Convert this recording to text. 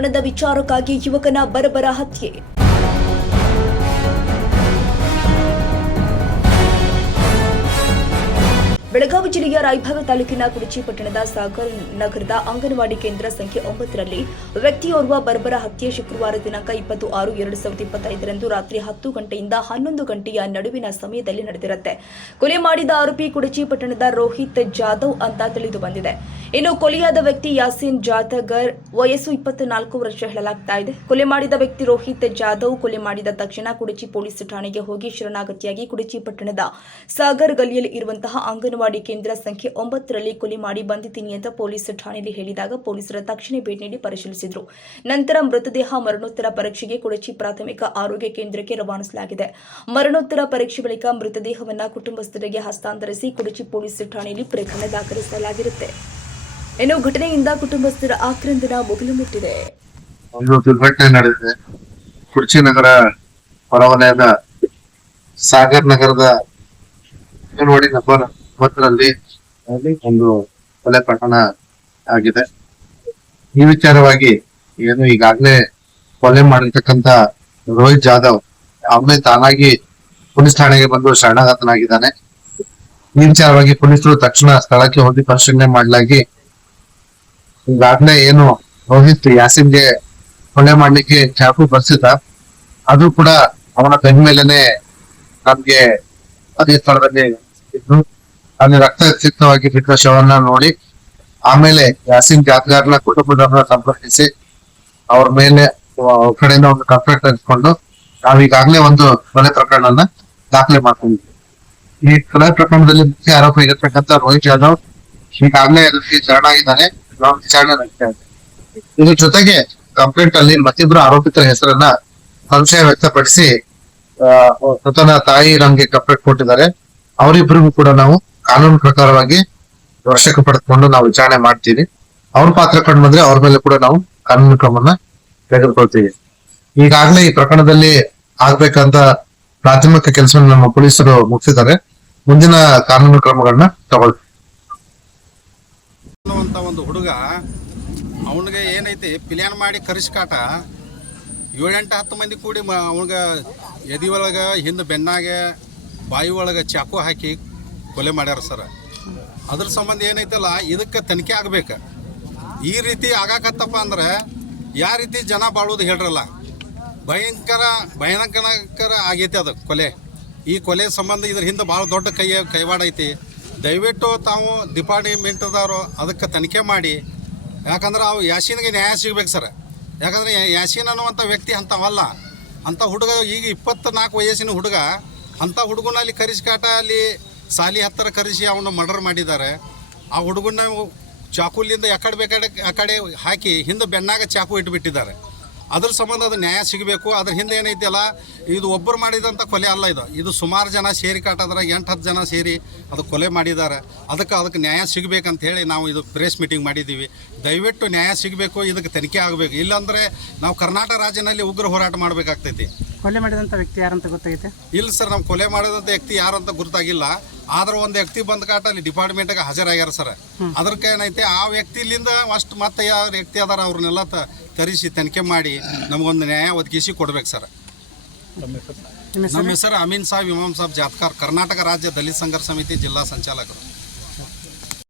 ಹಣದ ವಿಚಾರಕ್ಕಾಗಿ ಯುವಕನ ಬರಬರ ಹತ್ಯೆ. ಬೆಳಗಾವಿ ಜಿಲ್ಲೆಯ ರಾಯಭಾಗ ತಾಲೂಕಿನ ಕುಡಚಿ ಪಟ್ಟಣದ ಸಾಗರ್ ನಗರದ ಅಂಗನವಾಡಿ ಕೇಂದ್ರ ಸಂಖ್ಯೆ ಒಂಬತ್ತರಲ್ಲಿ ವ್ಯಕ್ತಿಯೋರ್ವ ಬರ್ಬರ ಹತ್ಯೆ ಶುಕ್ರವಾರ ದಿನಾಂಕ ಇಪ್ಪತ್ತು ಆರು ಎರಡು ಸಾವಿರದ ಇಪ್ಪತ್ತೈದರಂದು ರಾತ್ರಿ ಹತ್ತು ಗಂಟೆಯಿಂದ ಹನ್ನೊಂದು ಗಂಟೆಯ ನಡುವಿನ ಸಮಯದಲ್ಲಿ ನಡೆದಿರುತ್ತೆ. ಕೊಲೆ ಮಾಡಿದ ಆರೋಪಿ ಕುಡಚಿ ಪಟ್ಟಣದ ರೋಹಿತ್ ಜಾಧವ್ ಅಂತ ತಿಳಿದು ಬಂದಿದೆ. ಇನ್ನು ಕೊಲೆಯಾದ ವ್ಯಕ್ತಿ ಯಾಸೀನ್ ಜಾಧಗರ್ ವಯಸ್ಸು ಇಪ್ಪತ್ನಾಲ್ಕು ವರ್ಷ ಹೇಳಲಾಗ್ತಾ ಇದೆ. ಕೊಲೆ ಮಾಡಿದ ವ್ಯಕ್ತಿ ರೋಹಿತ್ ಜಾಧವ್ ಕೊಲೆ ಮಾಡಿದ ತಕ್ಷಣ ಕುಡಚಿ ಪೊಲೀಸ್ ಠಾಣೆಗೆ ಹೋಗಿ ಶರಣಾಗತಿಯಾಗಿ ಕುಡಚಿ ಪಟ್ಟಣದ ಸಾಗರ್ ಗಲಿಯಲ್ಲಿ ಇರುವಂತಹ ಅಂಗನವಾಡಿ ಕೇಂದ್ರ ಸಂಖ್ಯೆ ಒಂಬತ್ತರಲ್ಲಿ ಕೊಲೆ ಮಾಡಿ ಬಂದಿದ್ದೀನಿ ಅಂತ ಪೊಲೀಸ್ ಠಾಣೆಯಲ್ಲಿ ಹೇಳಿದಾಗ ಪೊಲೀಸರ ತಕ್ಷಣ ಭೇಟಿ ನೀಡಿ ಪರಿಶೀಲಿಸಿದರು. ನಂತರ ಮೃತದೇಹ ಮರಣೋತ್ತರ ಪರೀಕ್ಷೆಗೆ ಕೊಡಚಿ ಪ್ರಾಥಮಿಕ ಆರೋಗ್ಯ ಕೇಂದ್ರಕ್ಕೆ ರವಾನಿಸಲಾಗಿದೆ. ಮರಣೋತ್ತರ ಪರೀಕ್ಷೆ ಬಳಿಕ ಮೃತದೇಹವನ್ನು ಕುಟುಂಬಸ್ಥರಿಗೆ ಹಸ್ತಾಂತರಿಸಿ ಕೊಡಚಿ ಪೊಲೀಸ್ ಠಾಣೆಯಲ್ಲಿ ಪ್ರಕರಣ ದಾಖಲಿಸಲಾಗಿರುತ್ತೆ. ಇನ್ನು ಘಟನೆಯಿಂದ ಕುಟುಂಬಸ್ಥರ ಆಕ್ರಂದನ ಮುಗಿಲು ಮುಟ್ಟಿದೆ ಕುರ್ಚಿ ನಗರ ಹೊರವಲಯದ ಸಾಗರ್ ನಗರದ ಅಂಗನವಾಡಿ ನಂಬರ್ ಒಂಬತ್ತರಲ್ಲಿ ಒಂದು ಕೊಲೆ ಪ್ರಕರಣ ಆಗಿದೆ. ಈ ವಿಚಾರವಾಗಿ ಏನು ಈಗಾಗಲೇ ಕೊಲೆ ಮಾಡಿರ್ತಕ್ಕಂತ ರೋಹಿತ್ ಜಾಧವ್ ಅವನೇ ತಾನಾಗಿ ಪೊಲೀಸ್ ಠಾಣೆಗೆ ಬಂದು ಶರಣಾಗತನಾಗಿದ್ದಾನೆ. ಈ ವಿಚಾರವಾಗಿ ಪೊಲೀಸರು ತಕ್ಷಣ ಸ್ಥಳಕ್ಕೆ ಹೋಗಿ ಪರಿಶೀಲನೆ ಮಾಡಲಾಗಿ ಈಗಾಗಲೇ ಏನು ರೋಹಿತ್ ಯಾಸಿನ್ಗೆ ಕೊಲೆ ಮಾಡ್ಲಿಕ್ಕೆ ಚಾಕು ಬರ್ಸಿದ ಅದು ಕೂಡ ಅವನ ಬೆನ್ನ ಮೇಲೆನೆ ನಮ್ಗೆ ಅದೇ ಸ್ಥಳದಲ್ಲಿ ಅಲ್ಲಿ ರಕ್ತ ಸಿಕ್ತವಾಗಿ ಬಿದ್ದ ಶವನ್ನ ನೋಡಿ, ಆಮೇಲೆ ಯಾಸಿನ್ ಜಾತ್ಗಾರ್ನ ಕುಟುಂಬದವರನ್ನ ಸಂಪರ್ಕಿಸಿ, ಅವ್ರ ಮೇಲೆ ಕಡೆಯಿಂದ ಒಂದು ಕಂಪ್ಲೇಂಟ್ ತೆಗೆದುಕೊಂಡು, ನಾವೀಗಾಗಲೇ ಒಂದು ಕೊಲೆ ಪ್ರಕರಣನ ದಾಖಲೆ ಮಾಡ್ಕೊಂಡಿದ್ವಿ ಈ ಕೊಲೆ ಪ್ರಕರಣದಲ್ಲಿ ಮುಖ್ಯ ಆರೋಪ ಇರತಕ್ಕಂತ ರೋಹಿತ್ ಯಾದವ್ ಈಗಾಗಲೇ ಅದಕ್ಕೆ ಶರಣಾಗಿದ್ದಾನೆ ವಿಚಾರಣೆ ನಡೆಸ್ತಾ ಇದ್ದೀವಿ. ಇದ್ರ ಜೊತೆಗೆ ಕಂಪ್ಲೇಂಟ್ ಅಲ್ಲಿ ಮತ್ತಿಬ್ರು ಆರೋಪಿತರ ಹೆಸರನ್ನ ಸಂಶಯ ವ್ಯಕ್ತಪಡಿಸಿ ಮೃತನ ತಾಯಿ ನಮ್ಗೆ ಕಂಪ್ಲೇಂಟ್ ಕೊಟ್ಟಿದ್ದಾರೆ ಅವರಿಬ್ಬರಿಗೂ ಕೂಡ ನಾವು ಕಾನೂನು ಪ್ರಕಾರವಾಗಿ ವಶಕ್ಕೆ ಪಡೆದುಕೊಂಡು ನಾವು ವಿಚಾರಣೆ ಮಾಡ್ತೀವಿ. ಅವ್ರ ಪಾತ್ರ ಕಂಡು ಬಂದ್ರೆ ಅವ್ರ ಮೇಲೆ ಕೂಡ ನಾವು ಕಾನೂನು ಕ್ರಮನ ತೆಗೆದುಕೊಳ್ತೀವಿ. ಈಗಾಗಲೇ ಈ ಪ್ರಕರಣದಲ್ಲಿ ಆಗ್ಬೇಕಂತ ಪ್ರಾಥಮಿಕ ಕೆಲಸ ನಮ್ಮ ಪೊಲೀಸರು ಮುಗಿಸಿದ್ದಾರೆ. ಮುಂದಿನ ಕಾನೂನು ಕ್ರಮಗಳನ್ನ ತಗೊಳ್ತೀವಿ ಒಂದು ಹುಡುಗ ಅವನಿಗೆ ಏನೈತಿ ಪ್ಲ್ಯಾನ್ ಮಾಡಿ ಕರಿಸ್ಕಾಟ. ಏಳೆಂಟು ಹತ್ತು ಮಂದಿ ಕೂಡಿ ಅವನಿಗೆ ಎದಿ ಒಳಗೆ, ಹಿಂದೆ ಬೆನ್ನಾಗೆ, ಬಾಯಿ ಒಳಗೆ ಚಾಕು ಹಾಕಿ ಕೊಲೆ ಮಾಡ್ಯಾರ ಸರ್. ಅದ್ರ ಸಂಬಂಧ ಏನೈತಲ್ಲ, ಇದಕ್ಕೆ ತನಿಖೆ ಆಗ್ಬೇಕು. ಈ ರೀತಿ ಆಗಾಕತ್ತಪ್ಪ ಅಂದ್ರೆ ಯಾವ ರೀತಿ ಜನ ಬಾಳೋದು ಹೇಳ್ರಲ್ಲ. ಭಯಂಕರ ಭಯಾನಕರ ಆಗೈತಿ ಅದು ಕೊಲೆ. ಈ ಕೊಲೆ ಸಂಬಂಧ ಇದ್ರ ಹಿಂದೆ ಭಾಳ ದೊಡ್ಡ ಕೈ, ಕೈವಾಡ ಐತಿ. ದಯವಿಟ್ಟು ತಾವು ಡಿಪಾರ್ಟ್ಮೆಂಟ್ದವರು ಅದಕ್ಕೆ ತನಿಖೆ ಮಾಡಿ. ಯಾಕಂದ್ರೆ ಅವು ಯಾಸೀನ್ಗೆ ನ್ಯಾಯ ಸಿಗ್ಬೇಕು ಸರ್. ಯಾಕಂದ್ರೆ ಯಾಸಿನ್ ಅನ್ನುವಂಥ ವ್ಯಕ್ತಿ ಅಂಥವಲ್ಲ. ಅಂಥ ಹುಡುಗ ಈಗ ಇಪ್ಪತ್ನಾಲ್ಕು ವಯಸ್ಸಿನ ಹುಡುಗ, ಅಂಥ ಹುಡುಗನ ಅಲ್ಲಿ ಕರಿಸ್ಕಾಟ ಅಲ್ಲಿ ಸಾಲಿ ಹತ್ತಿರ ಕರೆಸಿ ಅವನು ಮರ್ಡರ್ ಮಾಡಿದ್ದಾರೆ. ಆ ಹುಡುಗನ ಚಾಕುಲಿಂದ ಎಕಡೆ ಬೇಕಾಡೆ ಆ ಕಡೆ ಹಾಕಿ ಹಿಂದೆ ಬೆನ್ನಾಗ ಚಾಕು ಇಟ್ಬಿಟ್ಟಿದ್ದಾರೆ. ಅದ್ರ ಸಂಬಂಧ ಅದು ನ್ಯಾಯ ಸಿಗಬೇಕು. ಅದ್ರ ಹಿಂದೆ ಏನೈತಿಲ್ಲ ಇದು ಒಬ್ಬರು ಮಾಡಿದಂಥ ಕೊಲೆ ಅಲ್ಲ ಇದು. ಇದು ಸುಮಾರು ಜನ ಸೇರಿ ಕಾಟದ್ರೆ ಎಂಟು ಹತ್ತು ಜನ ಸೇರಿ ಅದು ಕೊಲೆ ಮಾಡಿದ್ದಾರೆ. ಅದಕ್ಕೆ ಅದಕ್ಕೆ ನ್ಯಾಯ ಸಿಗಬೇಕಂತ ಹೇಳಿ ನಾವು ಇದು ಪ್ರೆಸ್ ಮೀಟಿಂಗ್ ಮಾಡಿದ್ದೀವಿ. ದಯವಿಟ್ಟು ನ್ಯಾಯ ಸಿಗಬೇಕು ಇದಕ್ಕೆ ತನಿಖೆ ಆಗಬೇಕು. ಇಲ್ಲಾಂದರೆ ನಾವು ಕರ್ನಾಟಕ ರಾಜ್ಯದಲ್ಲಿ ಉಗ್ರ ಹೋರಾಟ ಮಾಡಬೇಕಾಗ್ತೈತಿ. ಕೊಲೆ ಮಾಡಿದಂಥ ವ್ಯಕ್ತಿ ಯಾರಂತ ಗೊತ್ತಾಗೈತೆ? ಇಲ್ಲ ಸರ್ ನಾವು ಕೊಲೆ ಮಾಡಿದಂಥ ವ್ಯಕ್ತಿ ಯಾರಂತ ಗುರುತಾಗಿಲ್ಲ. ಆದ್ರೆ ಒಂದು ವ್ಯಕ್ತಿ ಬಂದ ಕಾಟ ಅಲ್ಲಿ ಡಿಪಾರ್ಟ್ಮೆಂಟ್ಗೆ ಹಾಜರಾಗ್ಯಾರ ಸರ್. ಅದಕ್ಕೆ ಏನೈತೆ ಆ ವ್ಯಕ್ತಿಲಿಂದ ಅಷ್ಟು ಮತ್ತೆ ಯಾವ ವ್ಯಕ್ತಿ ಅದಾರ ಅವ್ರನ್ನೆಲ್ಲ ತ ಕರೆಸಿ ತನಿಖೆ ಮಾಡಿ ನಮಗೊಂದು ನ್ಯಾಯ ಒದಗಿಸಿ ಕೊಡ್ಬೇಕು ಸರ್. ನಿಮ್ಮ ಹೆಸರು? ನಮ್ಮ ಹೆಸರು ಅಮೀನ್ ಸಾಬ್ ಇಮಾಮ್ ಸಾಬ್ ಜಾತ್ಕಾರ್ ಕರ್ನಾಟಕ ರಾಜ್ಯ ದಲಿತ ಸಂಘರ್ಷ ಸಮಿತಿ ಜಿಲ್ಲಾ ಸಂಚಾಲಕರು.